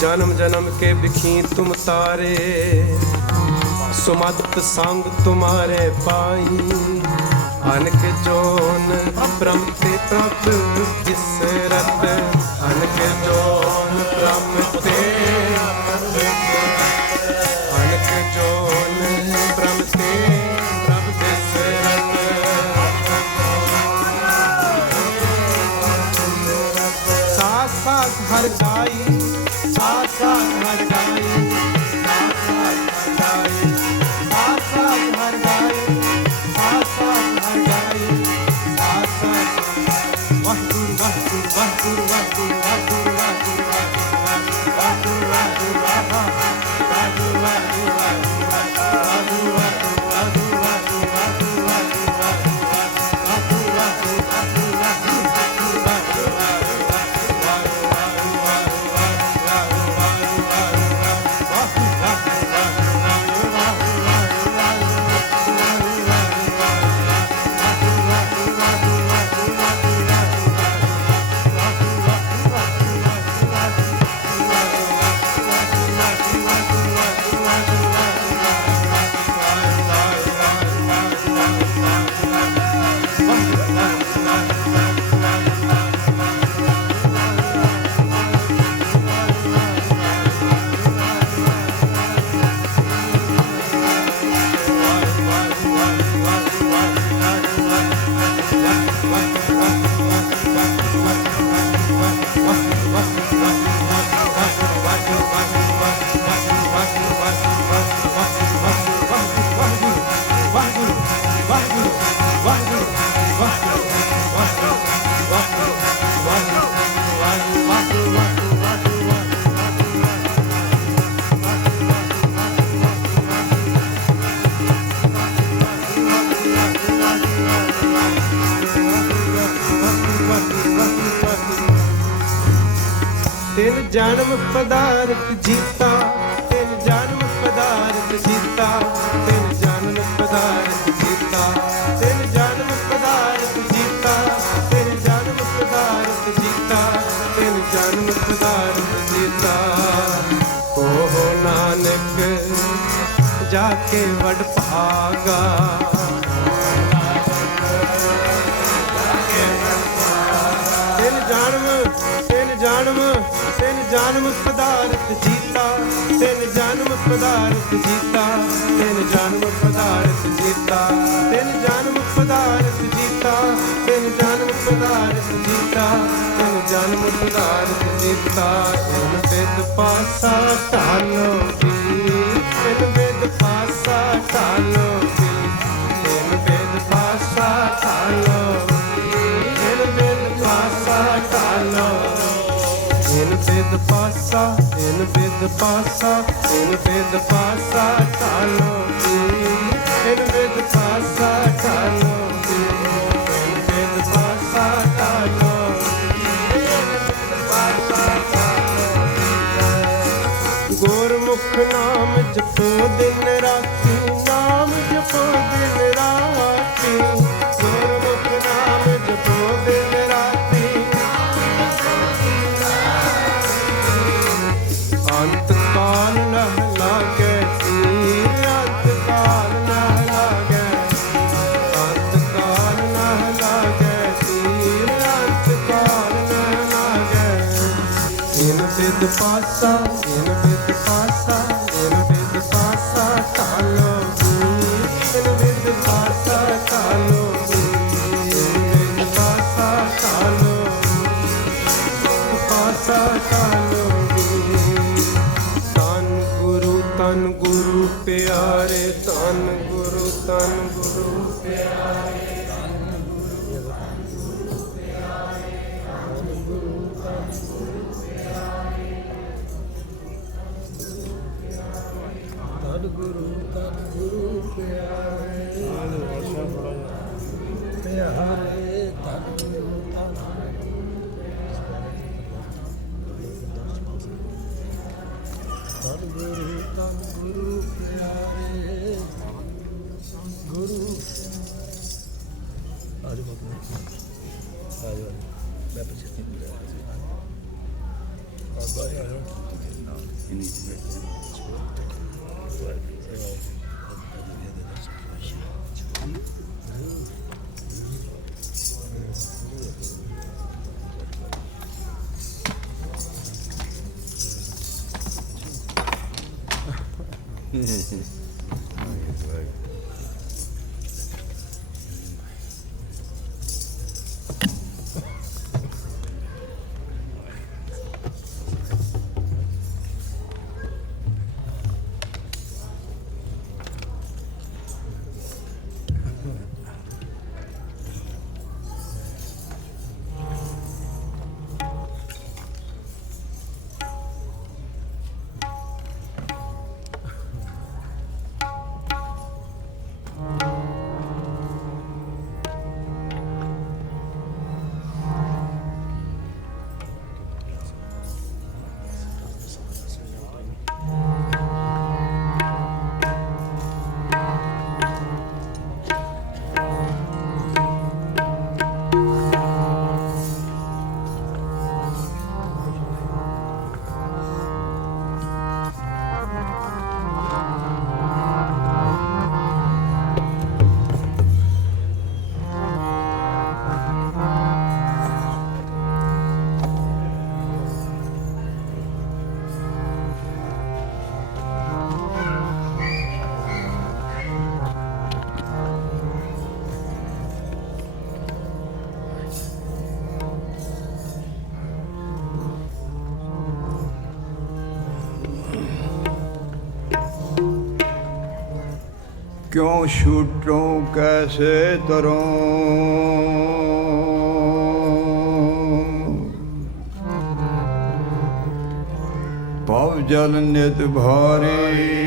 ਜਨਮ ਜਨਮ ਕੇ ਬਿਖੀ ਤੁਮ ਤਾਰੇ सुमत संग तुम्हारे पाई अनक जोन ब्रह्म से प्रभ जिस रत अनक ਆਕਾਸ਼ ਹਰ ਜਾਈ ਆਕਾਸ਼ ਹਰ ਜਾਈ ਤਿੰਨ ਜਨਮ ਪਦਾਰਥ ਜੀਤਾ, ਤਿੰਨ ਜਨਮ ਪਦਾਰਥ ਜੀਤਾ, ਤਿੰਨ ਜਨਮ ਪਦਾਰਥ ਜੀਤਾ, ਤਿੰਨ ਜਨਮ ਪਦਾਰਥ ਜੀਤਾ, ਤਿੰਨ ਜਨਮ ਪਦਾਰਥ ਜੀਤਾ, ਤਿੰਨ ਜਨਮ ਪਦਾਰਥ ਜੀਤਾ। ਕੋਹ ਨਾਨਕ, ਜਾ ਕੇ ਵਡ ਭਾਗਾ। ਜਨਮ ਪਦਾਰਥ ਜੀਤਾ, ਤਿੰਨ ਜਨਮ ਪਦਾਰਥ ਜੀਤਾ, ਤਿੰਨ ਜਨਮ ਪਦਾਰਥ ਜੀਤਾ, ਤਿੰਨ ਜਨਮ ਪਦਾਰਥ ਜੀਤਾ, ਤਿੰਨ ਜਨਮ ਪਦਾਰਥ ਜੀਤਾ, ਤਿੰਨ ਜਨਮ ਪਦਾਰਥ ਜੀਤਾ ਤਿੰਨ ਬਿਦ ਪਾਸਾ ਢਾਲੋ ਬਿਦ ਪਾਸਾ, ਇਨ ਬਿਦ ਪਾਸਾ, ਇਨ ਬਿੰਦ ਪਾਸਾ, ਢਾਲੋ ਇਨ ਬਿਦ ਪਾਸਾ, ਢਾਲੋ ਇਨ ਬਿਦ ਪਾਸਾ, ਢਾਲੋ ਗੁਰਮੁਖ ਨਾਮ ਜਪੋ ਦਿਨ ਰਾਤੀ, ਨਾਮ ਜਪੋ ਦਿਨ ਰਾਤੀ। ਅੰਤ ਕਾਲ ਨਹ ਲਾਗੇ ਤੀਰ ਅੰਤ ਕਾਲ ਨਹ ਲਾਗੇ, ਅੰਤ ਕਾਲ ਨਹ ਲਾਗੇ, ਅੰਤ ਕਾਲ ਨਹ ਲਾਗੇ। ਇਨ ਬਿਦ ਪਾਸਾ, ਇਨ ਬਿਦ ਪਾਸਾ ਤਨ ਗੁਰੂ ਪਿਆਰੇ ਤਨ ਗੁਰੂ ਤਨ ਗੁਰੂ ਤਨ ਗੁਰੂ ਤਨ ਗੁਰੂ ਪਿਆਰੇ। ਪਿਆਰੇ आजू बाजू आजू बाजू मैं पच्चीस दिन मिला और बारी आ रहा हूँ Mm-hmm. ਕਿਉਂ ਛੂਟੋ ਕੈਸੇ ਤਰੋਂ? ਪਵ ਜਲ ਨਿਤ ਭਾਰੇ